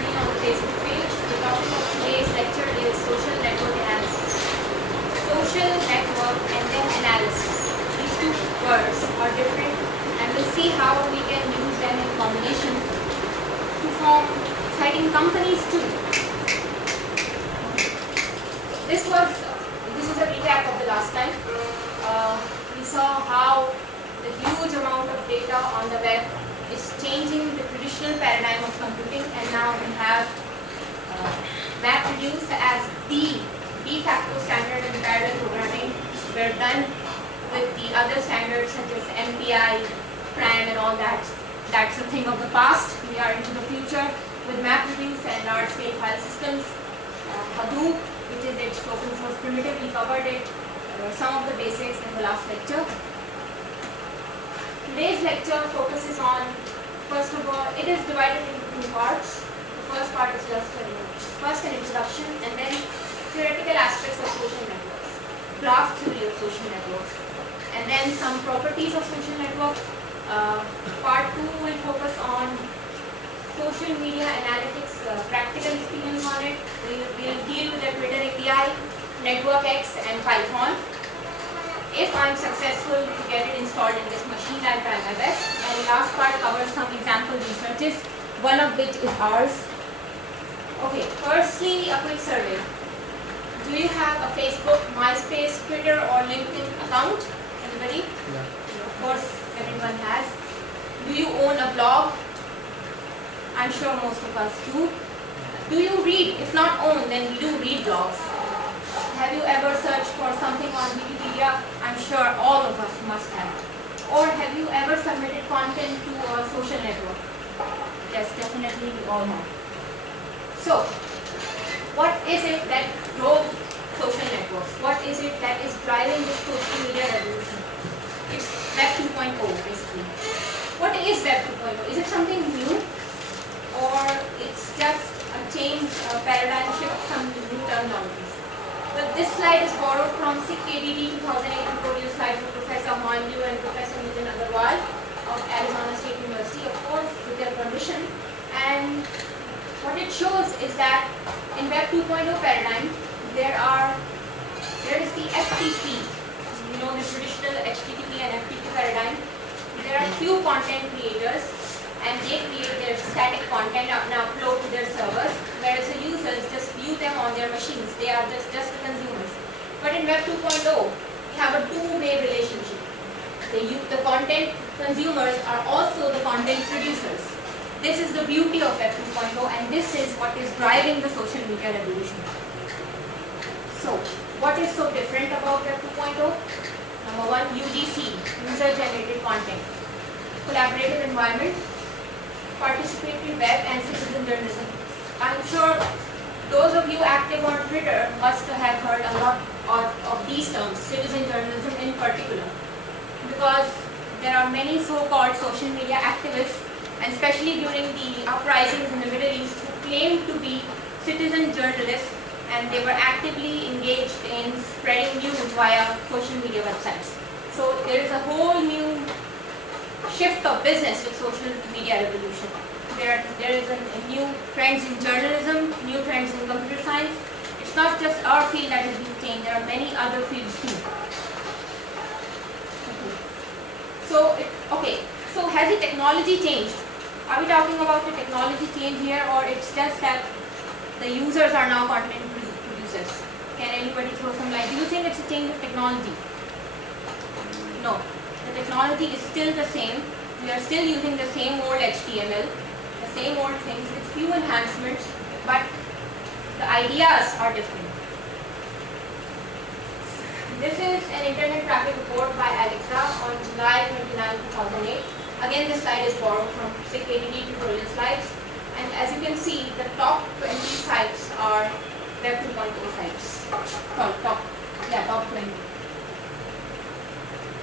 me on the Facebook page. The topic of today's lecture is social network analysis. Social network and then analysis. These two words are different, and we'll see how we can use them in combination to form exciting companies too. This is a recap of the last time. We saw how the huge amount of data on the web is changing the traditional paradigm of computing, and now we have MapReduce as the de facto standard in parallel programming. We're done with the other standards such as MPI, PRAM and all that. That's a thing of the past. We are into the future with MapReduce and large-scale file systems. Hadoop, which is its open source primitive, we covered it, some of the basics in the last lecture. Today's lecture focuses on, first of all, it is divided into two parts. The first part is just first an introduction, and then theoretical aspects of social networks, graph theory of social networks, and then some properties of social networks. Part 2 will focus on social media analytics, practical experience on it. We'll deal with the Twitter API, Network X, and Python. If I'm successful to get it installed in this machine, I'll try my best. And the last part covers some example researches, one of which is ours. Okay, firstly, a quick survey. Do you have a Facebook, MySpace, Twitter, or LinkedIn account? Anybody? Yeah. Of course, everyone has. Do you own a blog? I'm sure most of us do. Do you read? If not own, then we do read blogs. Have you ever searched for something on Wikipedia? I'm sure all of us must have. Or have you ever submitted content to a social network? Yes, definitely we all have. So, what is it that drove social networks? What is it that is driving this social media revolution? It's Web 2.0 basically. What is Web 2.0? Is it something new? Or it's just a change, a paradigm shift, some new terminologies? But this slide is borrowed from SICK-KDD 2008 tutorial slide from Professor Manju and Professor Nitin Agarwal of Arizona State University, of course, with their permission. And what it shows is that in Web 2.0 paradigm, there is the FTP, you know, the traditional HTTP and FTP paradigm. There are few content creators, and they create their static content and upload to their servers, whereas the users just view them on their machines. They are just the consumers. But in Web 2.0, we have a two-way relationship. The content consumers are also the content producers. This is the beauty of Web 2.0, and this is what is driving the social media revolution. So, what is so different about Web 2.0? Number one, UGC, user-generated content, collaborative environment, participatory web, and citizen journalism. I'm sure those of you active on Twitter must have heard a lot of these terms, citizen journalism in particular, because there are many so-called social media activists, and especially during the uprisings in the Middle East, who claimed to be citizen journalists, and they were actively engaged in spreading news via social media websites. So there is a whole new shift of business with social media revolution. There is a new trends in journalism, new trends in computer science. It's not just our field that is being changed, there are many other fields too. So has the technology changed? Are we talking about the technology change here, or it's just that the users are now content producers? Can anybody throw some light? Do you think it's a change of technology? No. The technology is still the same. We are still using the same old HTML, the same old things with few enhancements, but the ideas are different. This is an internet traffic report by Alexa on July 29, 2008. Again, this slide is borrowed from SICK-KDD tutorial slides. And as you can see, the top 20 sites are Web 2.0 sites. Top 20.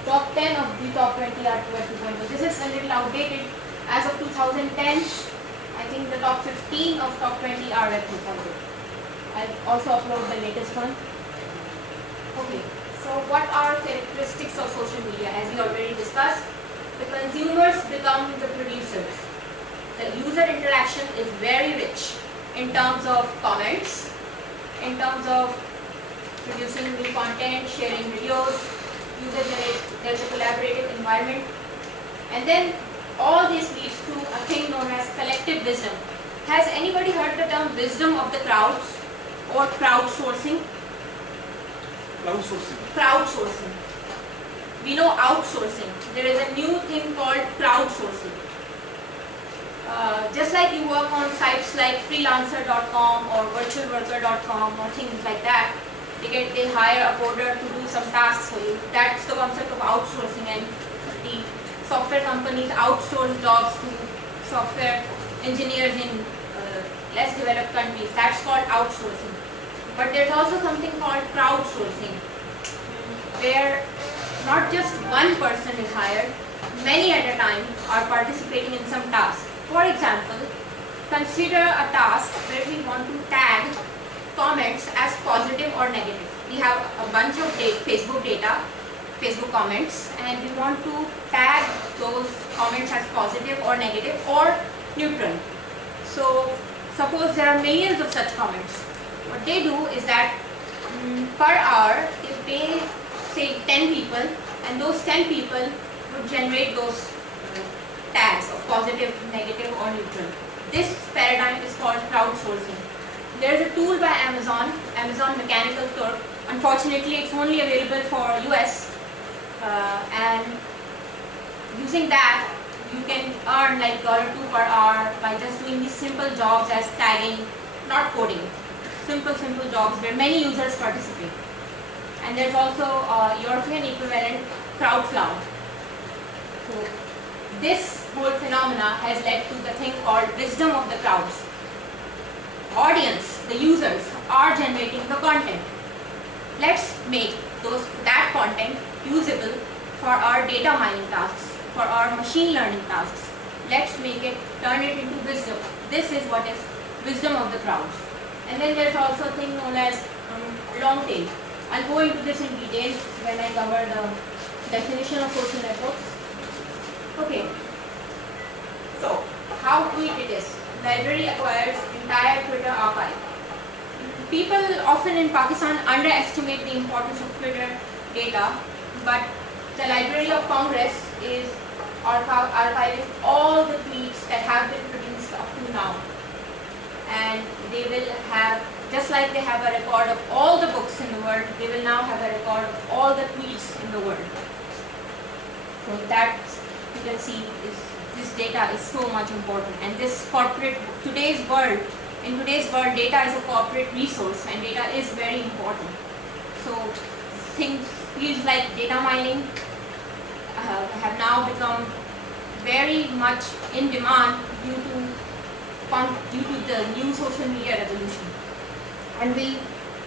Top 10 of the top 20 are Web 2.0. This is a little outdated. As of 2010, I think the top 15 of top 20 are Web 2.0. I'll also upload the latest one. Okay, so what are characteristics of social media? As we already discussed, the consumers become the producers. The user interaction is very rich. in terms of comments, in terms of producing new content, sharing videos, there's a collaborative environment. And then all this leads to a thing known as collective wisdom. Has anybody heard the term wisdom of the crowds or crowdsourcing? Crowdsourcing. We know outsourcing. There is a new thing called crowdsourcing. Just like you work on sites like freelancer.com or virtualworker.com or things like that, they hire a coder to do some tasks for you. That's the concept of outsourcing, and the software companies outsource jobs to software engineers in less developed countries. That's called outsourcing. But there's also something called crowdsourcing, where not just one person is hired, many at a time are participating in some task. For example, consider a task where we want to tag comments as positive or negative. We have a bunch of Facebook data, Facebook comments, and we want to tag those comments as positive or negative or neutral. So suppose there are millions of such comments. What they do is that per hour they pay say 10 people, and those 10 people would generate those tags of positive, negative or neutral. This paradigm is called crowdsourcing. There is a tool by Amazon Mechanical Turk. Unfortunately, it's only available for US, and using that you can earn like $2 per hour by just doing these simple jobs as tagging, not coding. Simple jobs where many users participate. And there's also a European equivalent, Crowdflower. So this whole phenomena has led to the thing called wisdom of the crowds. Audience, the users, are generating the content. Let's make that content usable for our data mining tasks, for our machine learning tasks. Let's turn it into wisdom. This is what is wisdom of the crowds. And then there's also a thing known as long tail. I'll go into this in detail when I cover the definition of social networks. Okay. So, how tweet it is. Library acquires entire Twitter archive. People often in Pakistan underestimate the importance of Twitter data, but the Library of Congress is archiving all the tweets that have been produced up to now. And they will have, just like they have a record of all the books in the world, they will now have a record of all the tweets in the world. So that, you can see, this data is so much important. And this in today's world, data is a corporate resource, and data is very important. So fields like data mining have now become very much in demand due to the new social media revolution. And we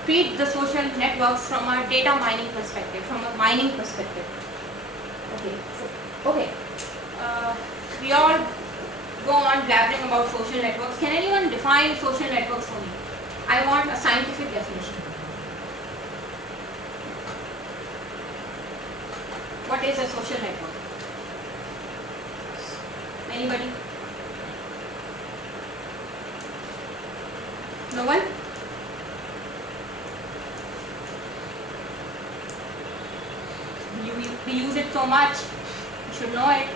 treat the social networks from a data mining perspective, from a mining perspective. We all go on blabbering about social networks. Can anyone define social networks for me? I want a scientific definition. What is a social network? Anybody? No one? We use it so much, you should know it.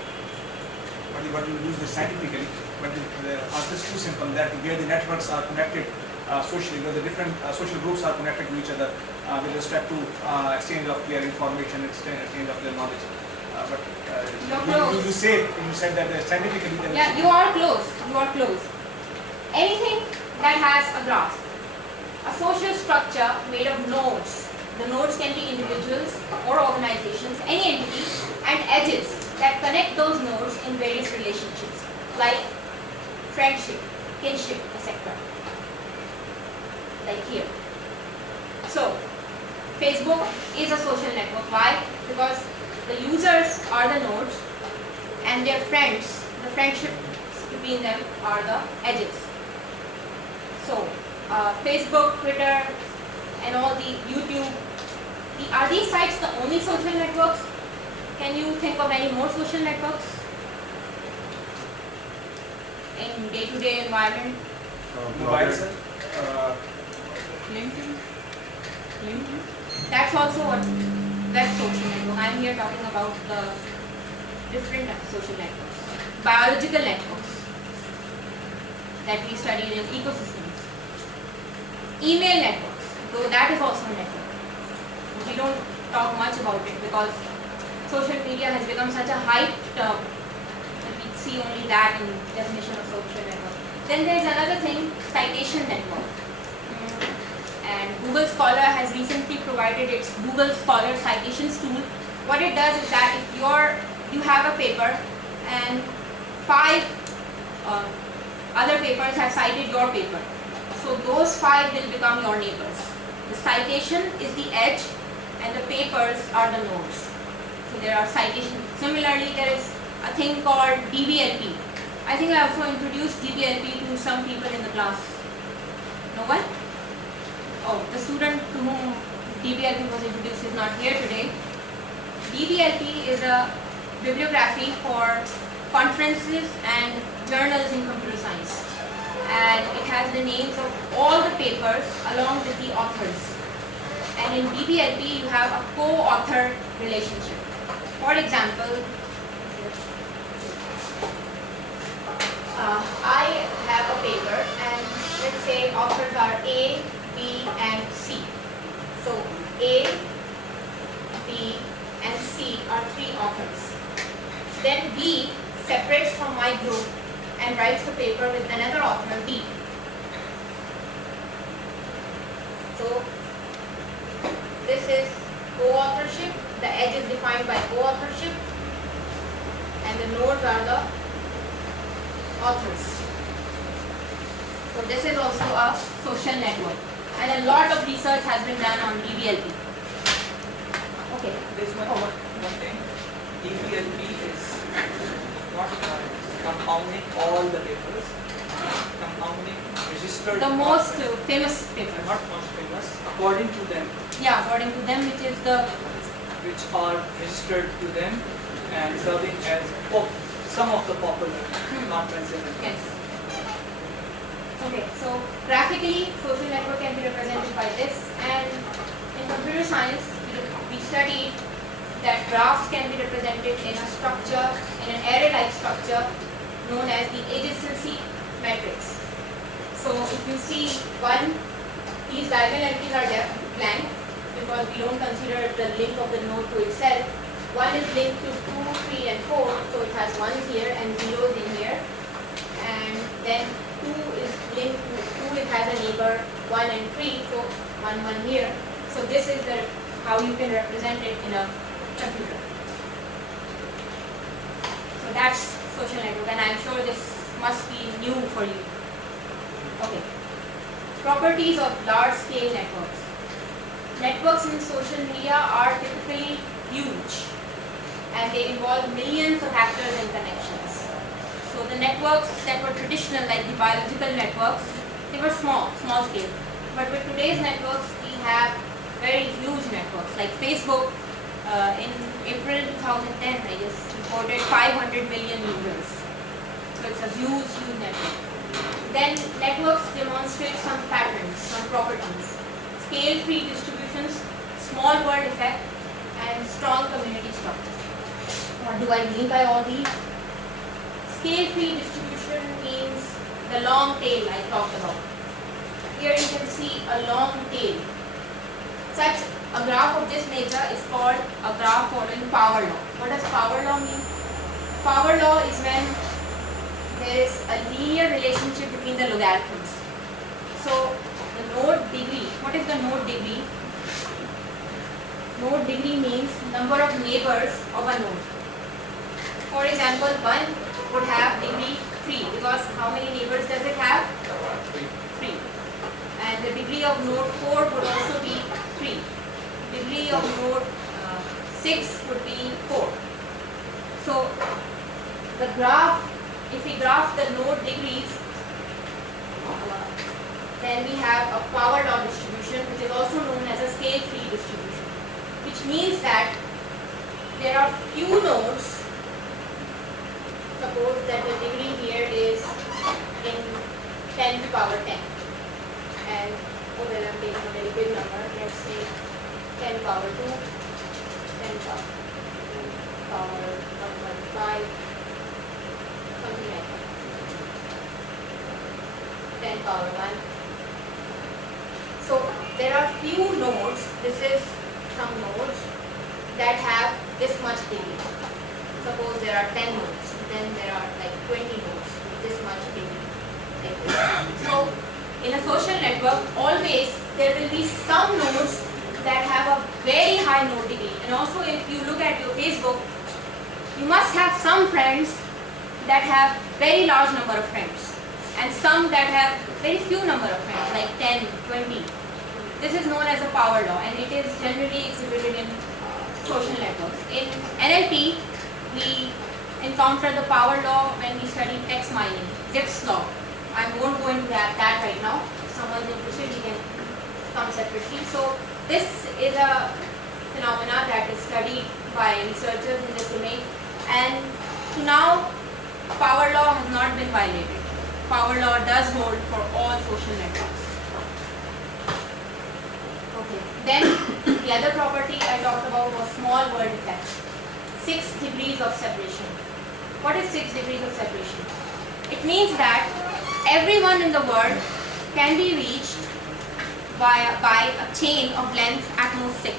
But you use this scientifically, but the answer is too simple, that where the networks are connected socially, where the different social groups are connected to each other with respect to exchange of their information, exchange of their knowledge. You said that scientifically. Yeah, you are close. Anything that has a graph, a social structure made of nodes. The nodes can be individuals or organizations, any entity, and edges that connect those nodes in various relationships, like friendship, kinship, etc. Like here. So, Facebook is a social network. Why? Because the users are the nodes, and their friends, the friendships between them, are the edges. So, Facebook, Twitter, and all the YouTube, are these sites the only social networks? Can you think of any more social networks in day-to-day environment? Mobile, blogger. sir. That's also what web social network. I'm here talking about the different social networks. Biological networks that we studied in ecosystems. Email networks, though that is also a network. We don't talk much about it because social media has become such a hyped term that we see only that in definition of social network. Then there is another thing, citation network. And Google Scholar has recently provided its Google Scholar citations tool. What it does is that if you have a paper and 5 other papers have cited your paper, so those 5 will become your neighbors. The citation is the edge and the papers are the nodes. So there are citations. Similarly, there is a thing called DBLP. I think I also introduced DBLP to some people in the class. No one? Oh, the student to whom DBLP was introduced is not here today. DBLP is a bibliography for conferences and journals in computer science. And it has the names of all the papers along with the authors. And in DBLP, you have a co-author relationship. For example, I have a paper and let's say authors are A, B and C. So A, B and C are 3 authors. Then B separates from my group and writes the paper with another author, D. So this is co-authorship. The edge is defined by co-authorship and the nodes are the authors. So this is also a social network. And a lot of research has been done on DBLP. Okay. There's one thing. DBLP is not compounding all the papers, compounding registered. The most famous papers. Not most famous, according to them, Yeah, according to them, which is the which are registered to them and serving as some of the popular, not considered. yes. Okay, so graphically, social network can be represented by this, and in computer science, we studied that graphs can be represented in a structure, in an array-like structure known as the adjacency matrix. So if you see these diagonal entries are blank because we don't consider the link of the node to itself. 1 is linked to 2, 3 and 4, so it has 1s here and 0s in here. And then 2 is linked to 2, it has a neighbor 1 and 3, so 1, 1 here. So this is how you can represent it in a computer. So that's social network, and I'm sure this must be new for you. Okay. Properties of large-scale networks. Networks in social media are typically huge, and they involve millions of actors and connections. So the networks that were traditional, like the biological networks, they were small scale. But with today's networks, we have very huge networks, like Facebook. In April 2010, I guess, reported 500 million users. So it's a huge network. Then networks demonstrate some patterns, some properties. Scale-free distributions, small world effect, and strong community structure. What do I mean by all these? Scale-free distribution means the long tail I talked about. Here you can see a long tail. Such a graph of this nature is called a graph following power law. What does power law mean? Power law is when there is a linear relationship between the logarithms. So the node degree, what is the node degree? Node degree means number of neighbors of a node. For example, 1 would have degree 3 because how many neighbors does it have? 3. And the degree of node 4 would also be 3. Degree of node 6 would be 4. So the graph, if we graph the node degrees, then we have a power law distribution, which is also known as a scale-free distribution, which means that there are few nodes. Suppose that the degree here is in 10 to power 10. And oh well, I'm taking a very big number. Let's say 10 power 2, 10 power 1.5, something like that. 10 power 1. So there are few nodes, this is some nodes that have this much degree. Suppose there are 10 nodes, then there are like 20 nodes with this much degree. Like this. So in a social network, always there will be some nodes that have a very high node degree. And also if you look at your Facebook, you must have some friends that have very large number of friends and some that have very few number of friends, like 10, 20. This is known as a power law and it is generally exhibited in social networks. In NLP, we encounter the power law when we study text mining, Zipf's law. I won't go into that right now. If someone's interested, he can come separately. So this is a phenomena that is studied by researchers in this domain, and to now, power law has not been violated. Power law does hold for all social networks. Okay. Then the other property I talked about was small world effect. 6 degrees of separation. What is 6 degrees of separation? It means that everyone in the world can be reached by a chain of length at most 6.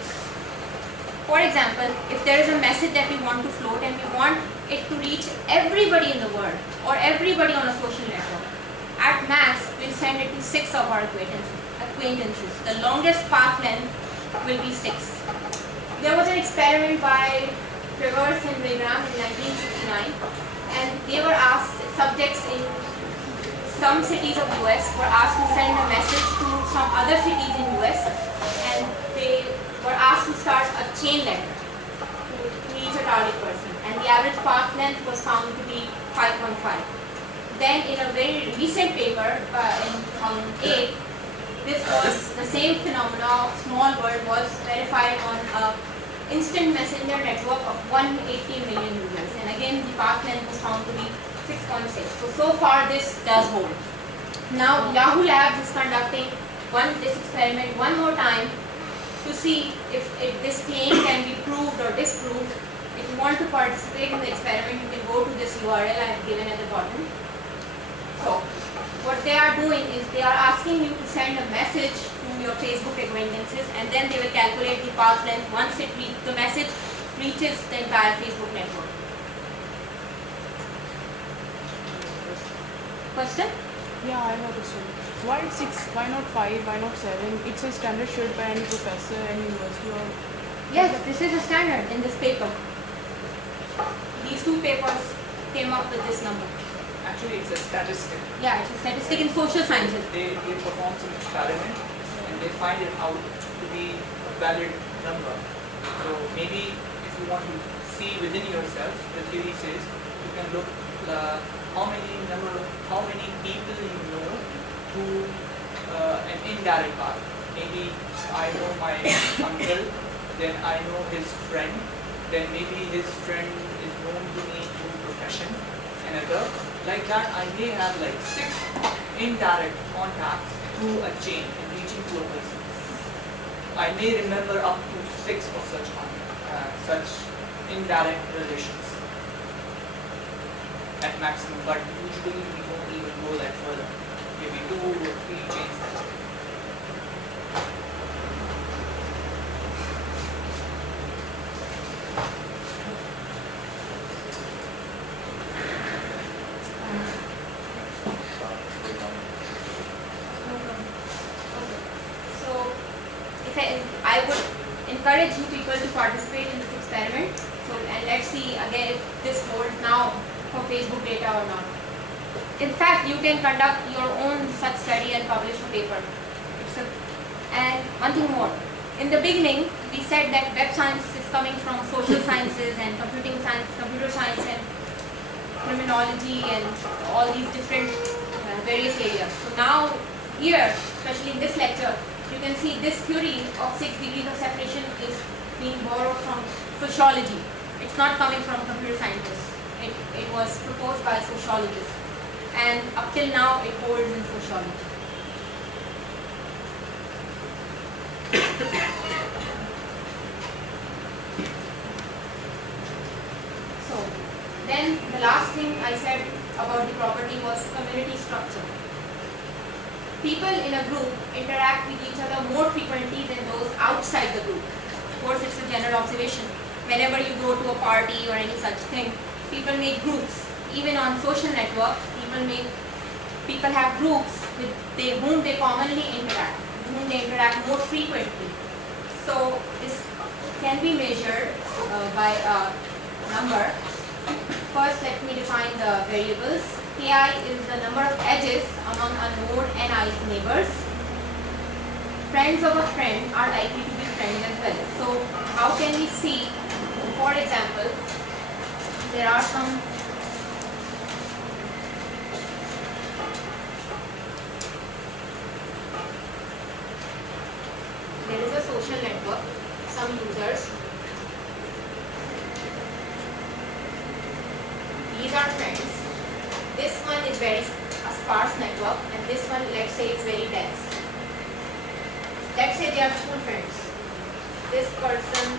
For example, if there is a message that we want to float and we want it to reach everybody in the world or everybody on a social network, at max we'll send it to 6 of our acquaintances. The longest path length will be 6. There was an experiment by Travers and Wagram in 1969, and they were asked, subjects in some cities of US were asked to send a message to some other cities in US, and they were asked to start a chain letter to reach a target person, and the average path length was found to be 5.5. Then in a very recent paper in 2008, this was the same phenomena of small world was verified on a instant messenger network of 180 million users, and again the path length was found to be 6.6. So far this does hold. Now Yahoo Labs is conducting this experiment one more time to see if this claim can be proved or disproved. If you want to participate in the experiment, you can go to this URL I have given at the bottom. So what they are doing is they are asking you to send a message to your Facebook acquaintances, and then they will calculate the path length once the message reaches the entire Facebook network. Question? Yeah, I have a question. Why 6? Why not 5? Why not 7? It's a standard shared by any professor, any university or... Yes, this is a standard in this paper. These two papers came up with this number. Actually, it's a statistic. Yeah, it's a statistic in social sciences. They perform some experiment and they find it out to be a valid number. So maybe if you want to see within yourself, the theory says you can look how many people you know through an indirect path. Maybe I know my uncle, then I know his friend, then maybe his friend is known to me through profession, another. Like that, I may have like 6 indirect contacts through a chain and reaching to a person. I may remember up to 6 of such indirect relations at maximum, but usually we don't even go that further. Maybe 2 or 3 chains. I would encourage you people to participate in this experiment. And let's see again if this holds now for Facebook data or not. In fact, you can conduct your own such study and publish a paper. And one thing more. In the beginning, we said that web science is coming from social sciences and computing science, computer science and criminology and all these different various areas. So now here, especially in this lecture, you can see this theory of 6 degrees of separation is being borrowed from sociology. It's not coming from computer scientists. It was proposed by sociologists. and up till now it holds in sociology. So then the last thing I said about the property was community structure. People in a group interact with each other more frequently than those outside the group. Of course, it's a general observation. Whenever you go to a party or any such thing, people make groups. Even on social networks, people have groups with whom they commonly interact, whom they interact more frequently. So this can be measured by a number. First, let me define the variables. Ki is the number of edges among a node ni's neighbors. Friends of a friend are likely to be friends as well. So how can we see, for example, there are some there is a social network, some users, these are friends. This one is a sparse network, and this one, let's say, is very dense. Let's say they are school friends. This person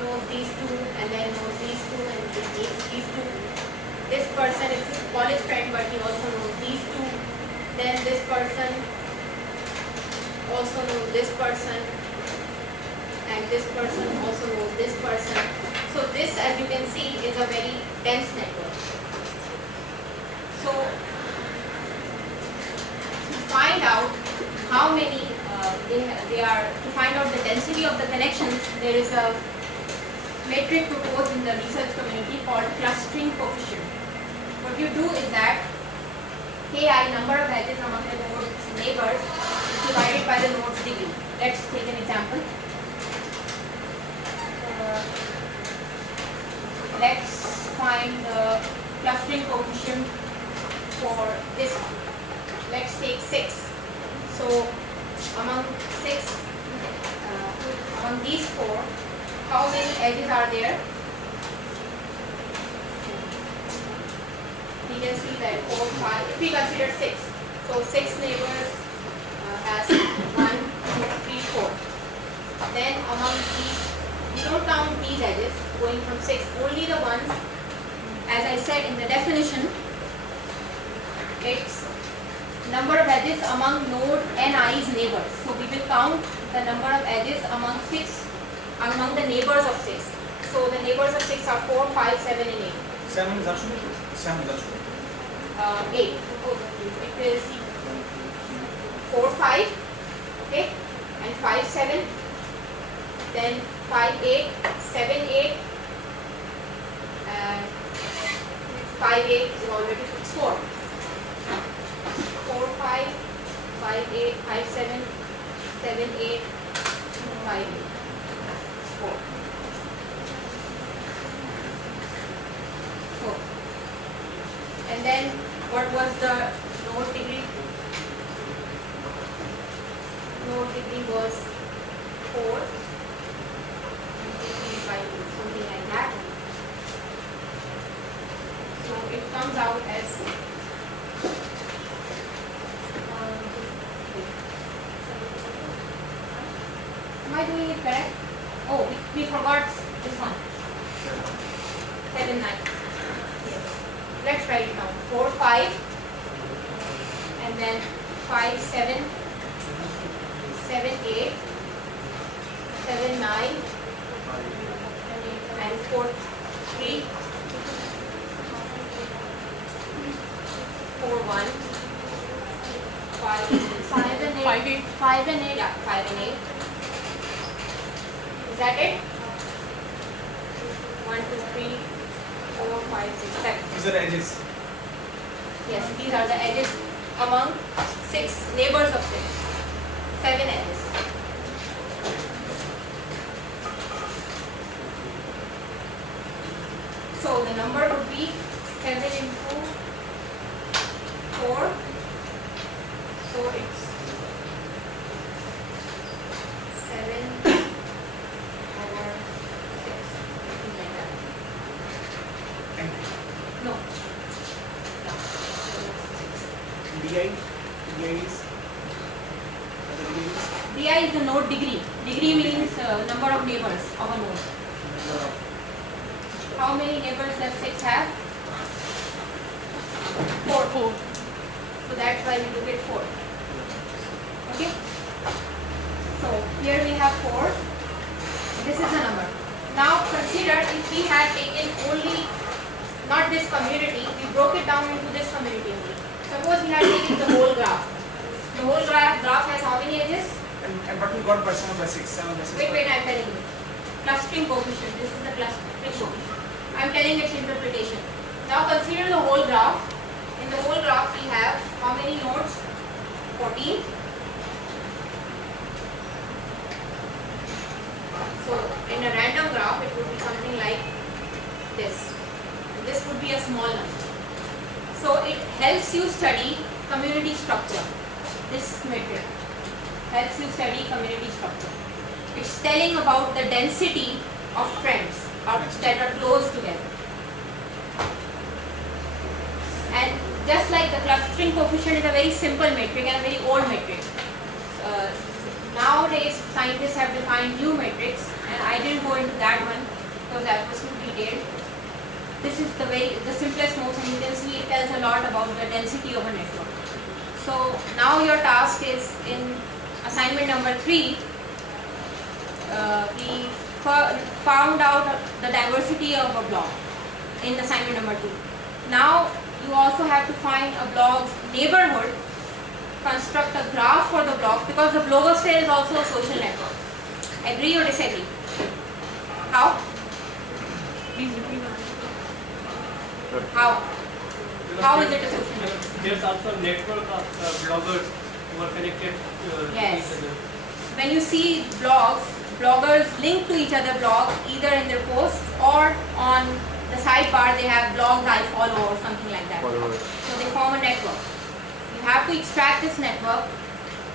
knows these two, and then knows these two, and these two. This person is a college friend, but he also knows these two. Then this person also knows this person, and this person also knows this person. So this, as you can see, is a very dense network. So to find out how many they are, to find out the density of the connections, there is a metric proposed in the research community called clustering coefficient. What you do is that Ki, number of edges among the node's neighbors, is divided by the node's degree. Let's take an example. Let's find the clustering coefficient for this one. Let's take 6. So among these 4, how many edges are there? We can see that 4, 5. If we consider 6, so 6 neighbors has 1, 2, 3, 4. Then among these, we don't count these edges going from 6, only the ones, as I said in the definition, it's number of edges among node ni's neighbors. So we will count the number of edges among the neighbors of 6. So the neighbors of 6 are 4, 5, 7 and 8. 7 is Ashwin. 7 is Ashwin. 8. It is 4, 5, okay, and 5, 7, then 5, 8, 7, 8, and 5, 8 is already 4. 4, 5, 5, 8, 5, 7, 7, 8, 5, 8, 4. 4. And then what was the node degree? Node degree was 4 by 2, something like that. So it comes out as am I doing it correct? Oh, we forgot this one. 7, 9. Yes. Let's write it down. 4, 5, and then 5, 7, 7, 8, 7, 9, and 4, 3, 4, 1, 5, 5 and 8. 5, 8. 5 and 8, yeah, 5 and 8. Is that it? 1, 2, 3, 4, 5, 6, 7. These are edges. Yes, these are the edges among 6 neighbors of 6. 7 edges. So the number would be 7 into 4. So it's 7 over 6. Something like that. No. No. DI, DIs, other degrees, DI is a node degree. Degree means number of neighbors of a node. number of How many neighbors does 6 have? 4. 4. So that's why we look at 4. Okay? So here we have 4. This is the number. Now consider if we had taken only, not this community, we broke it down into this community only. Suppose we had taken the whole graph. The whole graph has how many edges? And but we got by 7 by 6, 7 by 6. Wait, I'm telling you. Clustering coefficient. This is the clustering coefficient. I'm telling its interpretation. Now consider the whole graph. In the whole graph we have how many nodes? 14. So in a random graph it would be something like this. And this would be a small number. So it helps you study community structure. This metric helps you study community structure. It's telling about the density of friends that are close together. And just like the clustering coefficient is a very simple metric and a very old metric. Nowadays scientists have defined new metrics, and I didn't go into that one because that was too detailed. This is the simplest most, and you can see it tells a lot about the density of a network. So now your task is in assignment number 3. We found out the diversity of a block in assignment number 2. Now you also have to find a block's neighborhood, construct a graph for the block, because the blogosphere is also a social network. Agree or disagree? How? Please repeat. How? How is it a social network? There's also a network of bloggers who are connected to Yes. each other. When you see bloggers link to each other blog either in their posts or on the sidebar they have blogs I follow or something like that. So they form a network. You have to extract this network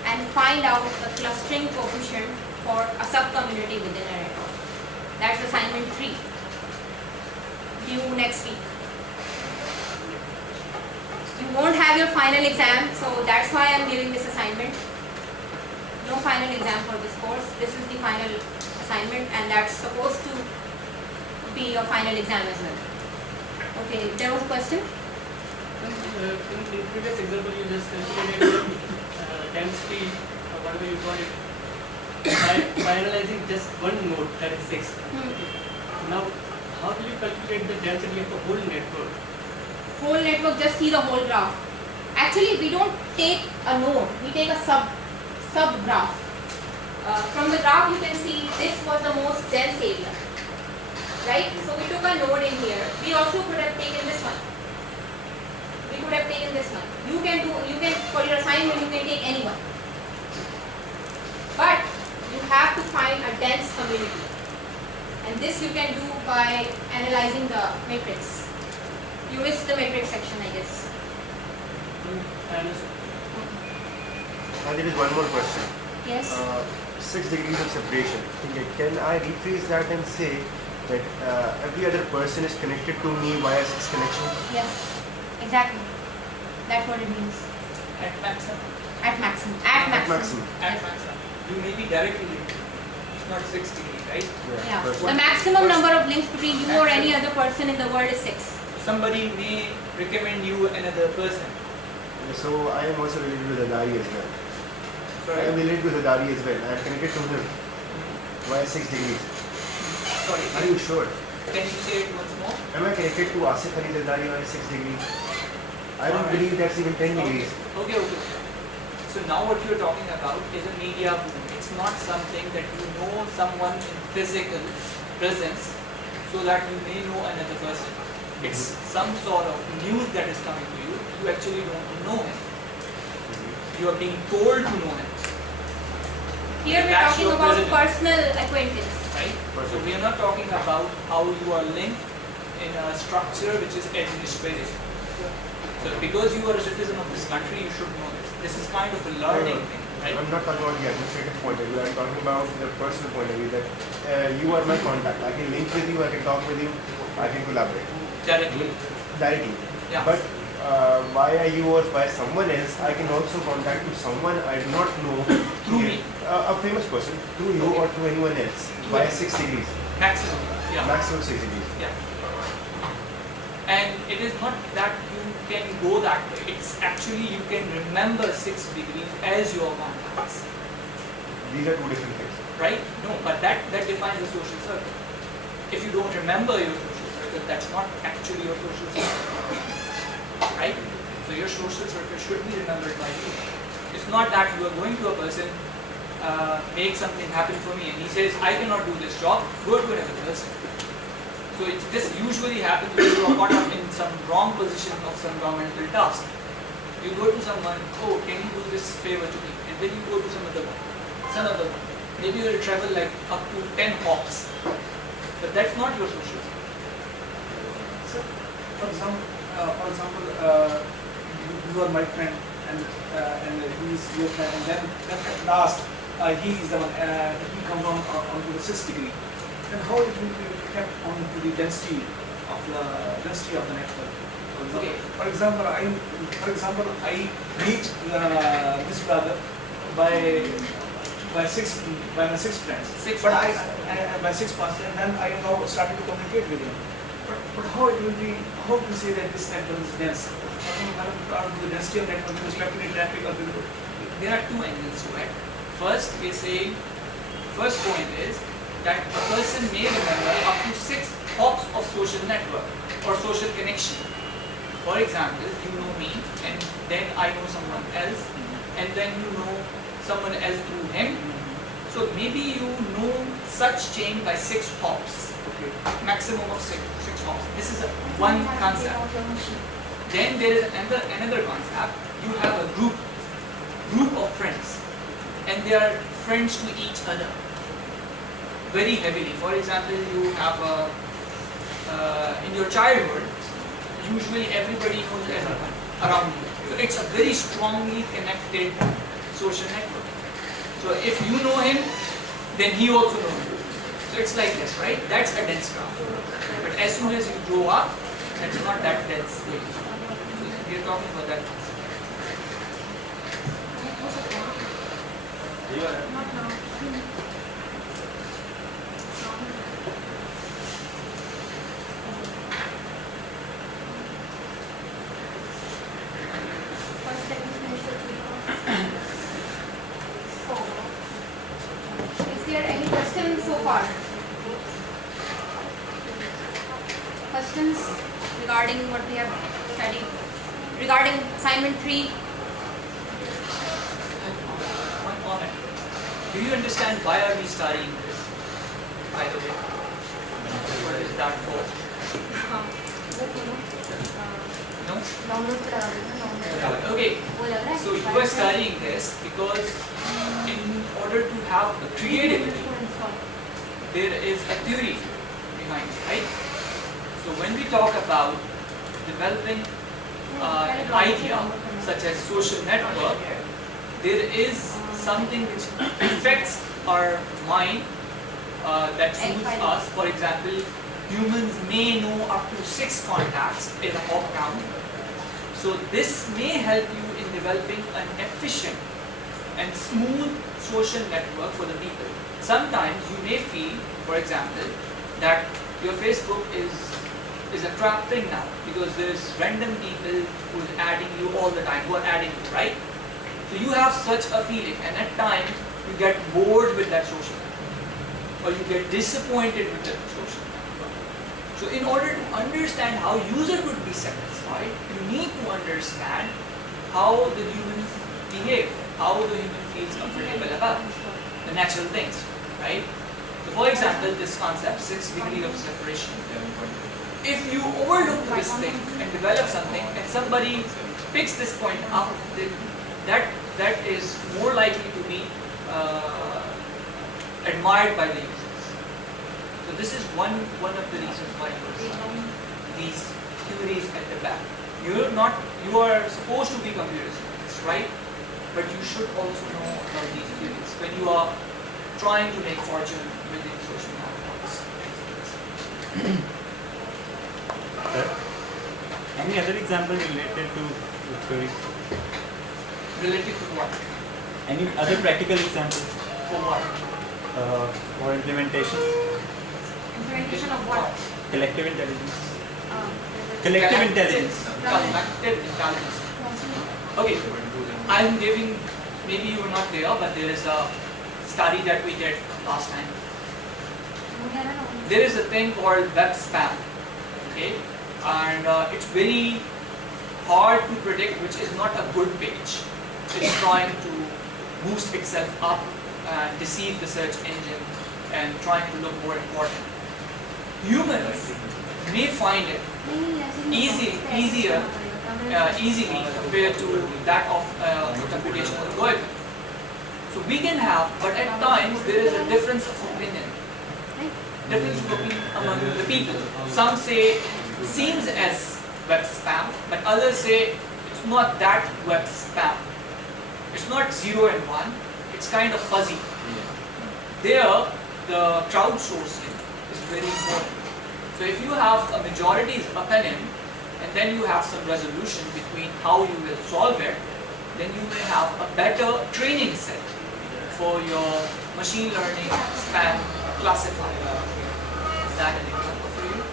and find out the clustering coefficient for a sub-community within a network. That's assignment 3. Due next week. You won't have your final exam, so that's why I'm giving this assignment. No final exam for this course. This is the final assignment, and that's supposed to be your final exam as well. Okay, there was a question? In the previous example, you just calculated density, whatever you call it, by analyzing just one node, that is 6. Now, how do you calculate the density of the whole network? Whole network, just see the whole graph. Actually, we don't take a node, we take a sub graph. From the graph you can see this was the most dense area, right? So we took a node in here. We also could have taken this one. We could have taken this one. You can for your assignment you can take any one. But you have to find a dense community, and this you can do by analyzing the matrix. You missed the matrix section, I guess. And There is one more question. Yes. 6 degrees of separation. Okay, can I rephrase that and say that every other person is connected to me via 6 connection? Yes. Exactly. That's what it means. at maximum. At maximum. At maximum. At maximum. You may be directly linked. It's not 6 degrees, right? Yeah. First The one. maximum number of links between you or any other person in the world is 6. Somebody may recommend you another person. So I am also related with Adari as well. I am Sorry. related with Adari as well. I am connected to him via 6 degrees. Sorry. Are you sure? Can you say it once more? Am I connected to Asif Ali Zardari via 6 degrees? I don't Alright. believe that's even 10 degrees. Okay. So now what you're talking about is a media boom. It's not something that you know someone in physical presence so that you may know another person. It's some sort of news that is coming to you. You actually don't know him. You are being told to know him, Here we're That's talking your about president. personal acquaintance. right? So we are not talking about how you are linked in a structure which is administrative. So because you are a citizen of this country, you should know this. This is kind of a learning thing, right? I'm not talking about the administrative point of view. I'm talking about the personal point of view that you are my contact. I can link with you, I can talk with you, I can collaborate Directly. directly. Yeah. But via you or by someone else, I can also contact to someone I do not know Through me. a famous person, through you or to anyone else, by 6 degrees, Maximum. Yeah. maximum 6 degrees. Yeah. And it is not that you can go that way. It's actually you can remember 6 degrees as your contacts. These are two different things. Right? No, but that defines the social circle. If you don't remember your social circle, that's not actually your social circle. Right? So your social circle should be remembered by you. It's not that you are going to a person, make something happen for me, and he says, I cannot do this job, go to another person. So this usually happens when you are caught up in some wrong position of some governmental task. You go to someone, oh, can you do this favor to me? And then you go to some other one. Maybe you will travel like up to 10 hops. But that's not your social circle. So, for example, you are my friend, and he is your friend, and then at last he is the one. He comes onto the 6th degree. Then how it will be kept onto the density of the network? For example, I meet this brother by my 6 friends. But by 6 months, and then I now started to communicate with him. But how it will be? How to say that this network is dense? How to the density of network with respect to the traffic of the. There are two angles to it. First point is that a person may remember up to 6 hops of social network or social connection. For example, you know me, and then I know someone else, and then you know someone else through him. So maybe you know such chain by 6 hops. Okay. Maximum of 6 hops. This is one concept. Then there is another concept. You have a group of friends, and they are friends to each other very heavily. For example, you have in your childhood, usually everybody knows everyone around you. So it's a very strongly connected social network. So if you know him, then he also knows you. So it's like this, right? That's a dense graph. But as soon as you grow up, that's not that dense. So we're talking about that concept. First, let me finish the 3 Is there any questions so far? Questions regarding what we have studied? Regarding assignment 3? One comment. Do you understand why are we studying this? By the way, what is that for? No? Okay. So you are studying this because in order to have the creativity, there is a theory behind it, right? So when we talk about developing an idea such as social network, there is something which affects our mind that suits us. For example, humans may know up to 6 contacts in a hop count. So this may help you in developing an efficient and smooth social network for the people. Sometimes you may feel, for example, that your Facebook is a trap thing now because there's random people who are adding you all the time, right? So you have such a feeling, and at times you get bored with that social network, or you get disappointed with that social network. So in order to understand how user would be satisfied, you need to understand how the humans behave, how the human feels comfortable about the natural things, right? So for example, this concept, 6 degrees of separation. If you overlook this thing and develop something, and somebody picks this point up, then that is more likely to be admired by the users. So this is one of the reasons why you are studying these theories at the back. You are supposed to be computer scientists, right? But you should also know about these theories when you are trying to make fortune within social networks. How Any other example related to query? Related to what? Any other practical example For what? for implementation? Implementation of what? Collective intelligence. Um, Collective intelligence. Collective intelligence. Okay, I'm giving, maybe you were not there, but there is a study that we did last time. There is a thing called web spam, okay, and it's very hard to predict which is not a good page. It's trying to boost itself up and deceive the search engine and trying to look more important. Humans may find it easier easily compared to that of computational algorithm. So we can have, but at times there is a difference of opinion. Difference of opinion among the people. Some say seems as web spam, but others say it's not that web spam. It's not 0 and 1. It's kind of fuzzy. There, the crowdsourcing is very important. So if you have a majority's opinion, and then you have some resolution between how you will solve it, then you may have a better training set for your machine learning spam classifier. Is that an example for you?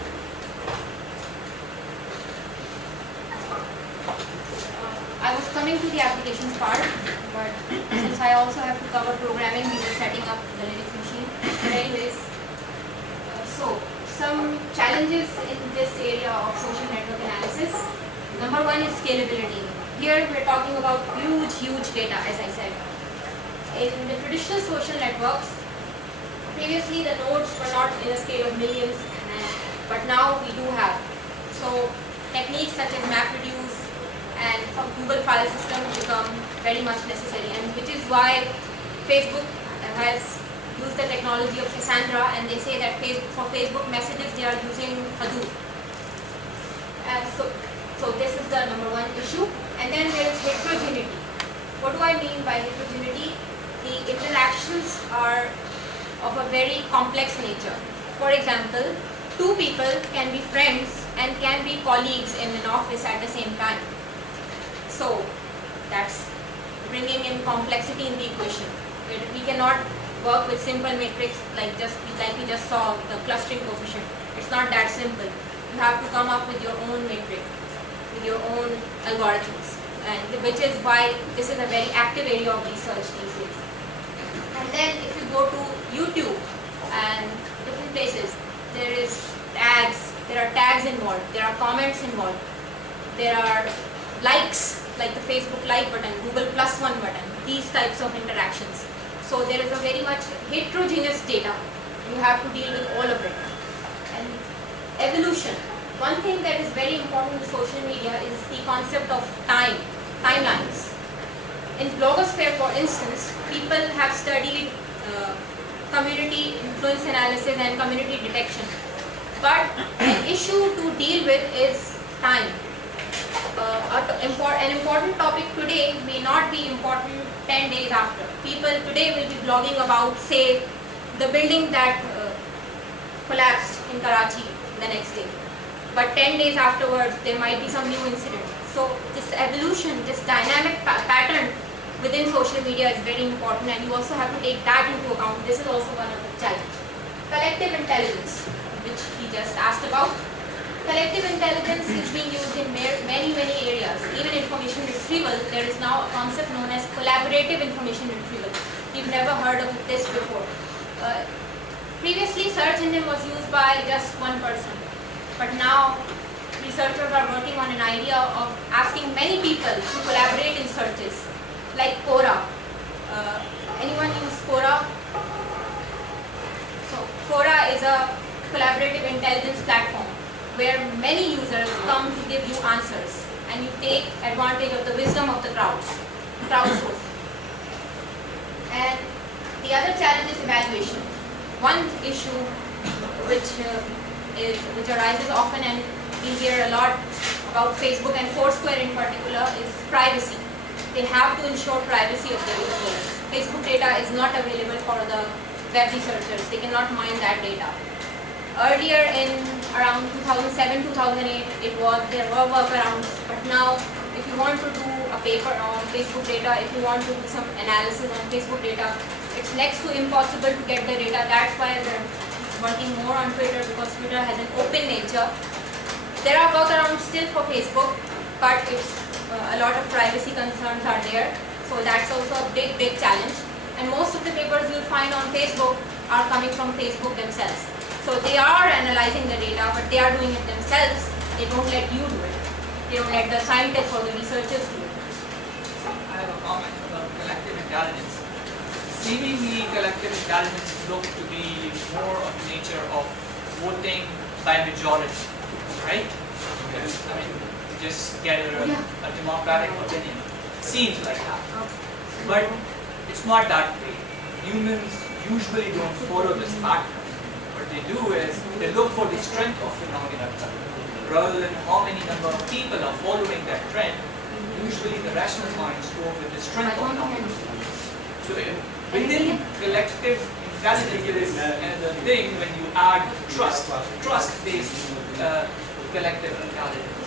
I was coming to the applications part, but since I also have to cover programming, we were setting up the Linux machine. But anyways, so some challenges in this area of social network analysis. Number one is scalability. Here we're talking about huge data, as I said. In the traditional social networks, previously the nodes were not in a scale of millions, but now we do have. So techniques such as MapReduce and Google file system become very much necessary, and which is why Facebook has used the technology of Cassandra, and they say that for Facebook messages they are using Hadoop. So this is the number one issue. And then there is heterogeneity. What do I mean by heterogeneity? The interactions are of a very complex nature. For example, two people can be friends and can be colleagues in an office at the same time. So that's bringing in complexity in the equation. We cannot work with simple metrics like we just saw the clustering coefficient. It's not that simple. You have to come up with your own metric, with your own algorithms, and which is why this is a very active area of research these days. And then if you go to YouTube and different places, there are tags involved, there are comments involved, there are likes like the Facebook like button, Google +1 button, these types of interactions. So there is a very much heterogeneous data. You have to deal with all of it. And evolution. One thing that is very important in social media is the concept of timelines. In blogosphere, for instance, people have studied community influence analysis and community detection. But an issue to deal with is time. An important topic today may not be important 10 days after. People today will be blogging about, say, the building that collapsed in Karachi the next day. But 10 days afterwards, there might be some new incident. So this evolution, this dynamic pattern within social media is very important, and you also have to take that into account. This is also one of the challenges. Collective intelligence, which he just asked about. Collective intelligence is being used in many areas. Even information retrieval, there is now a concept known as collaborative information retrieval. We've never heard of this before. Previously, search engine was used by just one person, but now researchers are working on an idea of asking many people to collaborate in searches, like Quora. Anyone use Quora? So Quora is a collaborative intelligence platform where many users come to give you answers, and you take advantage of the wisdom of the crowdsourcing. And the other challenge is evaluation. One issue which arises often, and we hear a lot about Facebook and Foursquare in particular, is privacy. They have to ensure privacy of their users. Facebook data is not available for the web researchers. They cannot mine that data. Earlier in around 2007, 2008, there were workarounds. But now, if you want to do a paper on Facebook data, if you want to do some analysis on Facebook data, it's next to impossible to get the data. That's why we're working more on Twitter, because Twitter has an open nature. There are workarounds still for Facebook, but it's a lot of privacy concerns are there. So that's also a big challenge. And most of the papers you'll find on Facebook are coming from Facebook themselves. So they are analyzing the data, but they are doing it themselves. They don't let you do it. They don't let the scientists or the researchers do it. I have a comment about collective intelligence. Seemingly, collective intelligence looks to be more of the nature of voting by majority, right? Because, I mean, you just get a democratic opinion. Seems like that. But it's not that way. Humans usually don't follow this pattern. What they do is, they look for the strength of phenomena rather than how many number of people are following that trend. Usually the rational minds go with the strength of phenomena. So within collective intelligence, there is another thing when you add trust-based collective intelligence.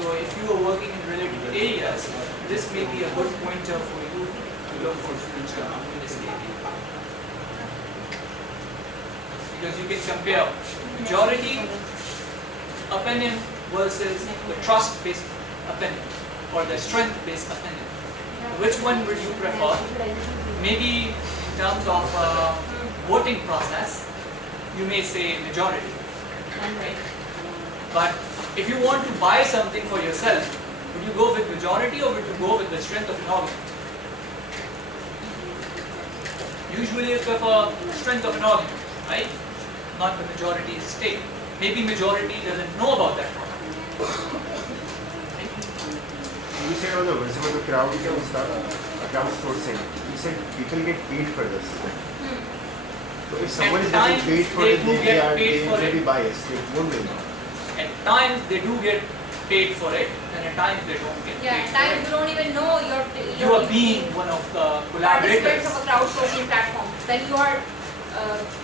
So if you are working in related areas, this may be a good pointer for you to look for future in this area. Because you can compare majority opinion versus the trust-based opinion or the strength-based opinion. Which one would you prefer? Maybe in terms of voting process, you may say majority, right? But if you want to buy something for yourself, would you go with majority or would you go with the strength of an argument? Usually you prefer strength of an argument, right? Not the majority state. Maybe majority doesn't know about that product. You said on the wisdom of the crowd stuff, crowdsourcing. You said people get paid for this. So if someone is getting paid for it, they may be biased. They won't be. At times they do get paid for it, and at times they don't get paid At times you don't even know you are being one of the collaborators participants of a crowdsourcing platform. When you are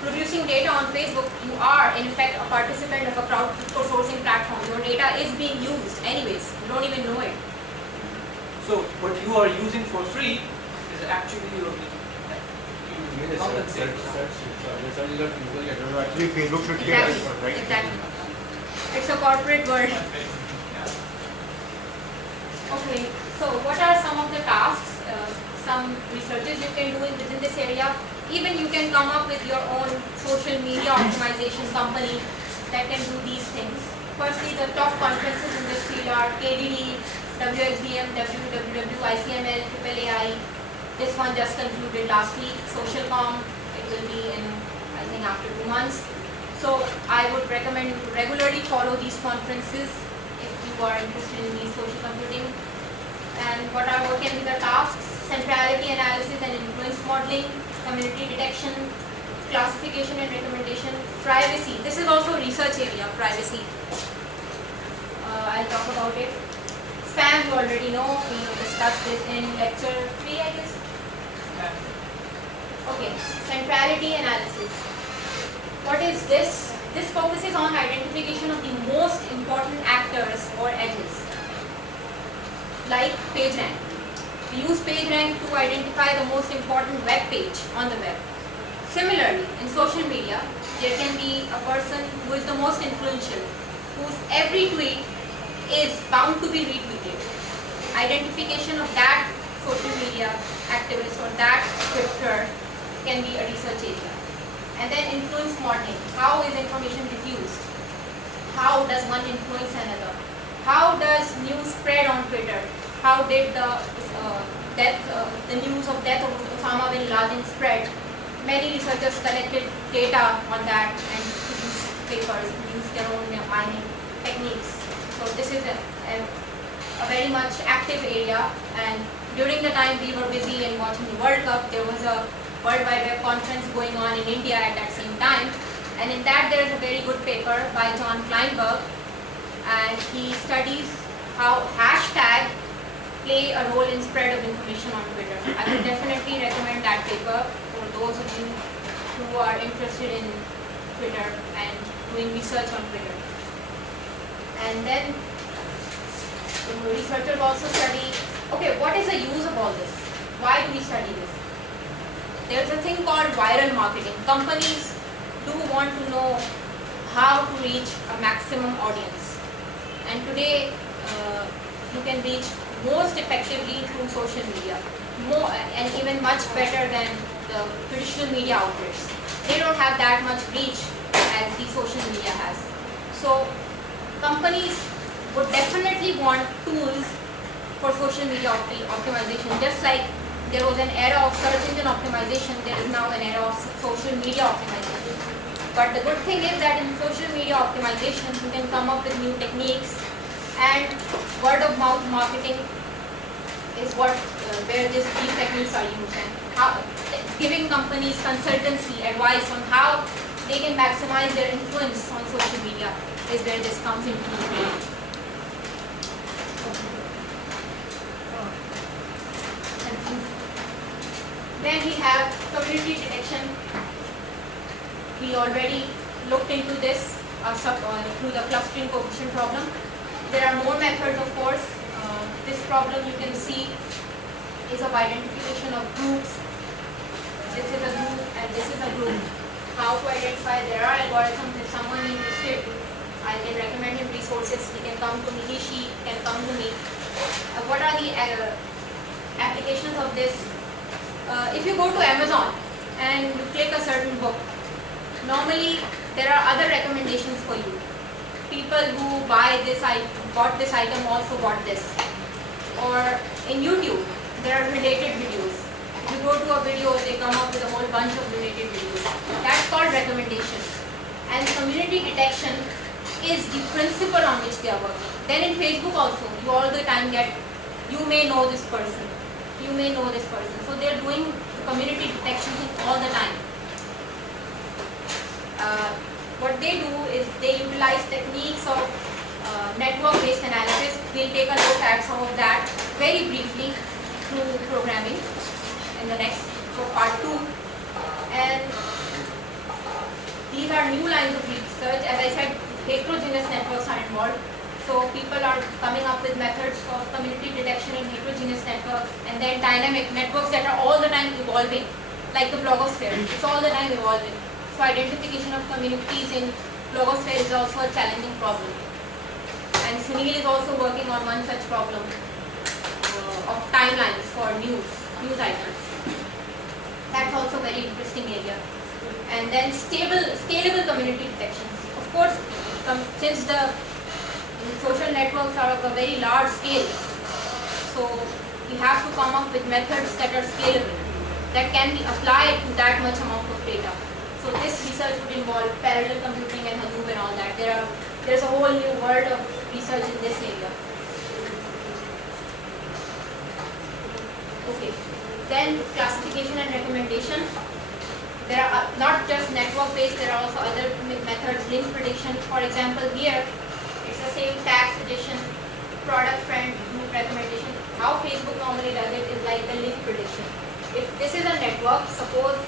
producing data on Facebook, you are in fact a participant of a crowdsourcing platform. Your data is being used anyways. You don't even know it. So what you are using for free is actually your compensated. Actually, Facebook should pay us, right? Exactly. It's a corporate world. Okay, so what are some of the tasks, some researches you can do within this area? Even you can come up with your own social media optimization company that can do these things. Firstly, the top conferences in this field are KDD, WXDM, WWW, ICML, AAAI. This one just concluded last week. SocialCom, it will be in, I think, after 2 months. So I would recommend you to regularly follow these conferences if you are interested in these social computing. And what can be the tasks? Centrality analysis and influence modeling, community detection, classification and recommendation, privacy. This is also a research area, privacy. I'll talk about it. Spam, you already know, we discussed this in lecture 3, I guess. Okay, centrality analysis. What is this? This focuses on identification of the most important actors or edges, like PageRank. We use PageRank to identify the most important web page on the web. Similarly, in social media, there can be a person who is the most influential, whose every tweet is bound to be retweeted. Identification of that social media activist or that scripter can be a research area. And then influence modeling. How is information diffused? How does one influence another? How does news spread on Twitter? How did the news of death of Osama bin Laden spread? Many researchers collected data on that and produced papers, produced their own mining techniques. So this is a very much active area, and during the time we were busy in watching the World Cup, there was a World Wide Web conference going on in India at that same time, and in that there is a very good paper by John Kleinberg, and he studies how hashtag play a role in spread of information on Twitter. I would definitely recommend that paper for those of you who are interested in Twitter and doing research on Twitter. And then the researchers also study, okay, what is the use of all this? Why do we study this? There's a thing called viral marketing. Companies do want to know how to reach a maximum audience. And today, you can reach most effectively through social media, more and even much better than the traditional media outlets. They don't have that much reach as the social media has. So companies would definitely want tools for social media optimization. Just like there was an era of search engine optimization, there is now an era of social media optimization. But the good thing is that in social media optimization, you can come up with new techniques, and word of mouth marketing is where these techniques are used, and how, giving companies consultancy advice on how they can maximize their influence on social media is where this comes into play. Then we have community detection. We already looked into this through the clustering coefficient problem. There are more methods, of course. This problem you can see is of identification of groups. This is a group and this is a group. How to identify? There are algorithms. If someone is interested, I can recommend him resources. He can come to me. She can come to me. What are the applications of this? If you go to Amazon and you click a certain book, normally there are other recommendations for you. People who bought this item also bought this. Or in YouTube, there are related videos. If you go to a video, they come up with a whole bunch of related videos. That's called recommendation. And community detection is the principle on which they are working. Then in Facebook also, you all the time get, you may know this person. You may know this person. So they are doing the community detection thing all the time. What they do is they utilize techniques of network-based analysis. We'll take a look at some of that very briefly through programming in the next part 2. And these are new lines of research. As I said, heterogeneous networks are involved. So people are coming up with methods of community detection in heterogeneous networks, and then dynamic networks that are all the time evolving, like the blogosphere. It's all the time evolving. So identification of communities in blogosphere is also a challenging problem. And Sunil is also working on one such problem of timelines for news items. That's also a very interesting area. And then scalable community detections. Of course, since the social networks are of a very large scale, so you have to come up with methods that are scalable, that can be applied to that much amount of data. So this research would involve parallel computing and Hadoop and all that. There's a whole new world of research in this area. Okay. Then classification and recommendation. There are not just network-based, there are also other methods, link prediction. For example, here, it's the same tax addition, product friend, group recommendation. How Facebook normally does it is like the link prediction. If this is a network, suppose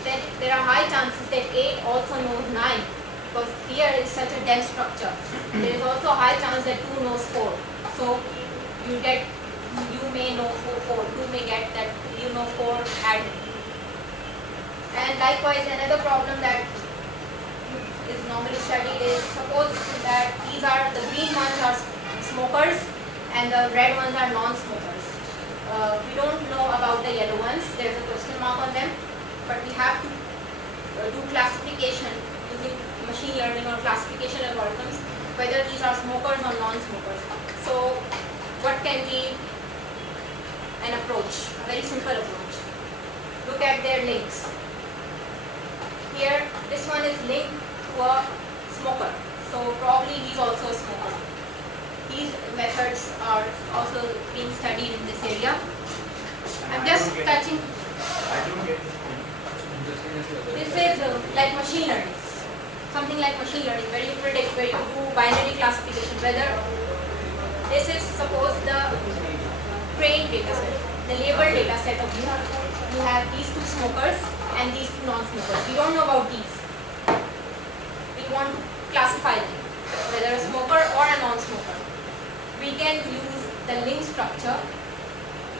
then there are high chances that 8 also knows 9, because here is such a dense structure. There is also a high chance that 2 knows 4. So you may know 4, 2 may get that you know 4 added. And likewise, another problem that is normally studied is, suppose that the green ones are smokers and the red ones are non-smokers. We don't know about the yellow ones. There's a question mark on them. But we have to do classification using machine learning or classification algorithms, whether these are smokers or non-smokers. So what can be an approach, a very simple approach? Look at their links. Here, this one is linked to a smoker. So probably he's also a smoker. These methods are also being studied in this area. I'm just touching. I don't get it. This is like machine learning, something like machine learning, where you predict, where you do binary classification, whether this is, suppose, the trained data set, the labeled data set of you. You have these 2 smokers and these 2 non-smokers. We don't know about these. we want to classify them, whether a smoker or a non-smoker. We can use the link structure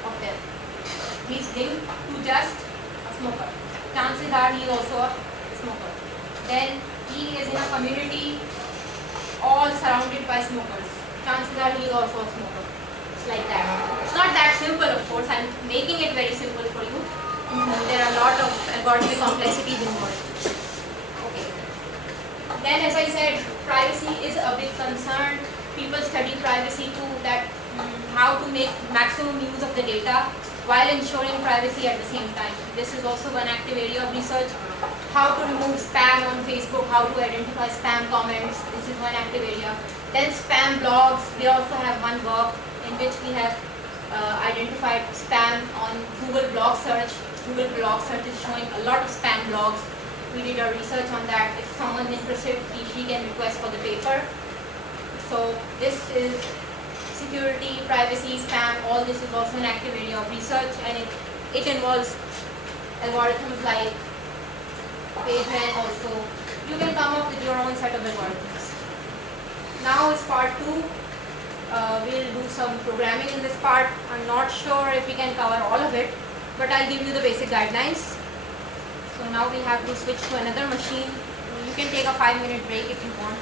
of them. He's linked to just a smoker. Chances are he is also a smoker. Then he is in a community all surrounded by smokers. Chances are he is also a smoker. It's like that. It's not that simple, of course. I'm making it very simple for you. There are a lot of algorithmic complexities involved. Okay. Then, as I said, privacy is a big concern. People study privacy too, that how to make maximum use of the data while ensuring privacy at the same time. This is also one active area of research. How to remove spam on Facebook, how to identify spam comments. This is one active area. Then spam blogs. We also have one work in which we have identified spam on Google blog search. Google blog search is showing a lot of spam blogs. We did our research on that. If someone is interested, she can request for the paper. So this is security, privacy, spam, all this is also an active area of research, and it involves algorithms like PageRank also. You can come up with your own set of algorithms. Now is part 2. We'll do some programming in this part. I'm not sure if we can cover all of it, but I'll give you the basic guidelines. So now we have to switch to another machine. You can take a 5-minute break if you want.